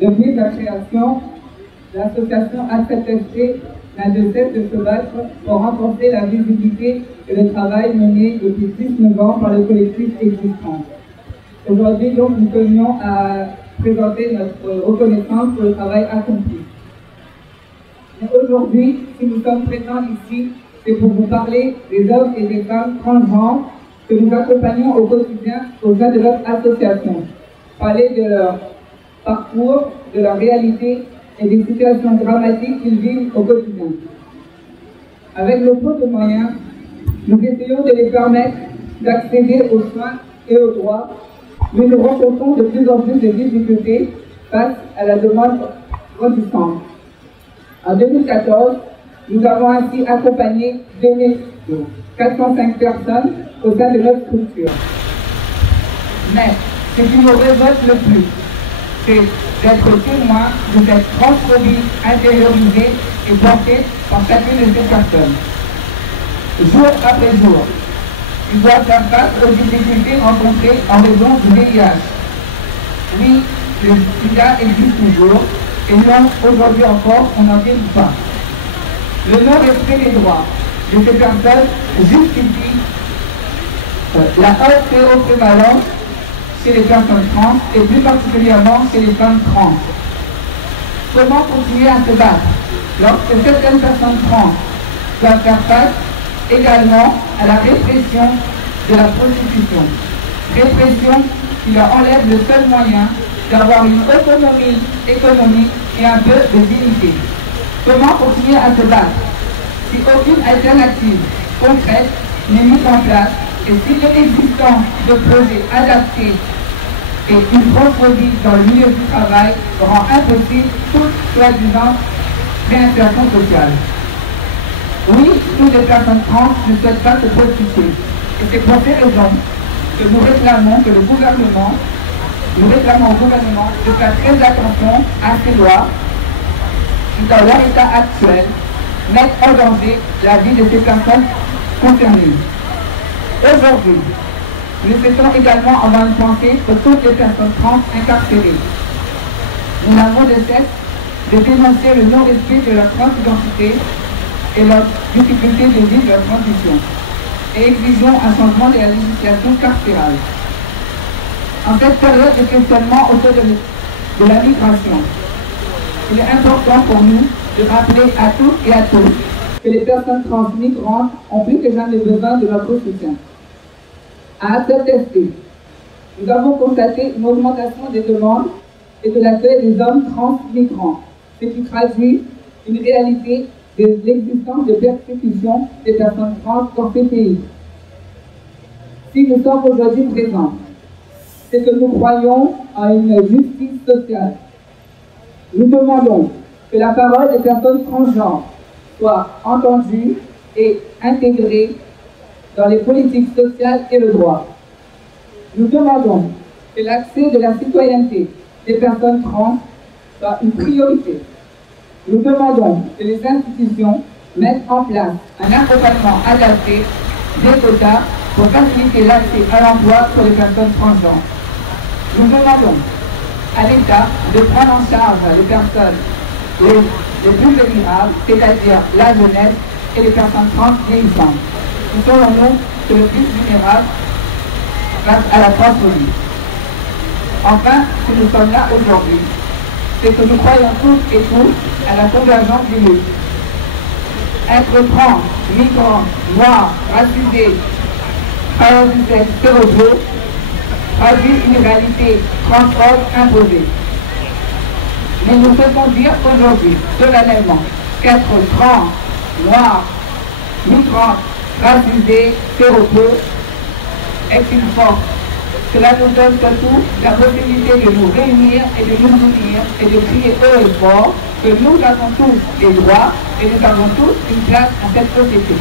Depuis sa création, l'association ACTFC n'a de cesse de se battre pour renforcer la visibilité et le travail mené depuis 19 ans par le collectif existant. Aujourd'hui, donc, nous tenions à présenter notre reconnaissance pour le travail accompli. Aujourd'hui, si nous sommes présents ici, c'est pour vous parler des hommes et des femmes transgenres que nous accompagnons au quotidien au sein de notre association. Parler de leur parcours, de leur réalité et des situations dramatiques qu'ils vivent au quotidien. Avec nos peu de moyens, nous essayons de les permettre d'accéder aux soins et aux droits, mais nous rencontrons de plus en plus de difficultés face à la demande grandissante. En 2014, nous avons ainsi accompagné 2405 personnes au sein de notre structure. Mais ce qui nous révolte le plus, c'est d'être témoin de cette transphobie intériorisée et portée par chacune de ces personnes. Jour après jour, ils doivent faire face aux difficultés rencontrées en raison du VIH. Oui, le sida existe toujours, et non, aujourd'hui encore, on n'en vient pas. Le non-respect des droits de ces personnes justifie la haute séroprévalence chez les personnes trans et plus particulièrement chez les femmes trans. Comment continuer à se battre lorsque certaines personnes trans doivent faire face également à la répression de la prostitution? Répression qui leur enlève le seul moyen d'avoir une autonomie économique et un peu de dignité. Comment continuer à se battre si aucune alternative concrète n'est mise en place et si l'existence de projets adaptés et une transphobie dans le milieu du travail rend impossible toute soi-disant réinsertion sociale? Oui, toutes les personnes trans ne souhaitent pas se prostituer. Et c'est pour ces raisons que nous réclamons au gouvernement de faire très attention à ces lois qui, dans leur état actuel, mettent en danger la vie de ces personnes concernées. Aujourd'hui, nous souhaitons également avoir une pensée pour toutes les personnes trans incarcérées. Nous n'avons de cesse de dénoncer le non-respect de leur transidentité et leur difficulté de vivre leur transition, et exigeons un changement de la législation carcérale. En cette période de questionnement autour de la migration, il est important pour nous de rappeler à toutes et à tous que les personnes trans migrantes ont plus que jamais besoin de notre soutien. À ACTFC, nous avons constaté une augmentation des demandes et de l'accueil des hommes trans migrants, ce qui traduit une réalité de l'existence de persécution des personnes trans dans ces pays. Si nous sommes aujourd'hui présents, c'est que nous croyons à une justice sociale. Nous demandons que la parole des personnes transgenres soit entendue et intégrée dans les politiques sociales et le droit. Nous demandons que l'accès de la citoyenneté des personnes trans soit une priorité. Nous demandons que les institutions mettent en place un accompagnement adapté des quotas pour faciliter l'accès à l'emploi pour les personnes transgenres. Nous demandons à l'État de prendre en charge les personnes les plus vulnérables, c'est-à-dire la jeunesse et les personnes trans vieillissantes, qui sont selon nous le plus vulnérables face à la transphobie. Enfin, si nous sommes là aujourd'hui, c'est que nous croyons tous et tous à la convergence des luttes. Être trans, migrant, noir, racisé, travailleur du sexe, hétéro, traduit une réalité transphobe imposée. Mais nous souhaitons dire aujourd'hui, solennellement, qu'être trans, noir, migrant, racisé, hétéro est une force. Cela nous donne surtout la possibilité de nous réunir et de nous unir et de crier haut et fort que nous avons tous des droits et nous avons tous une place dans cette société.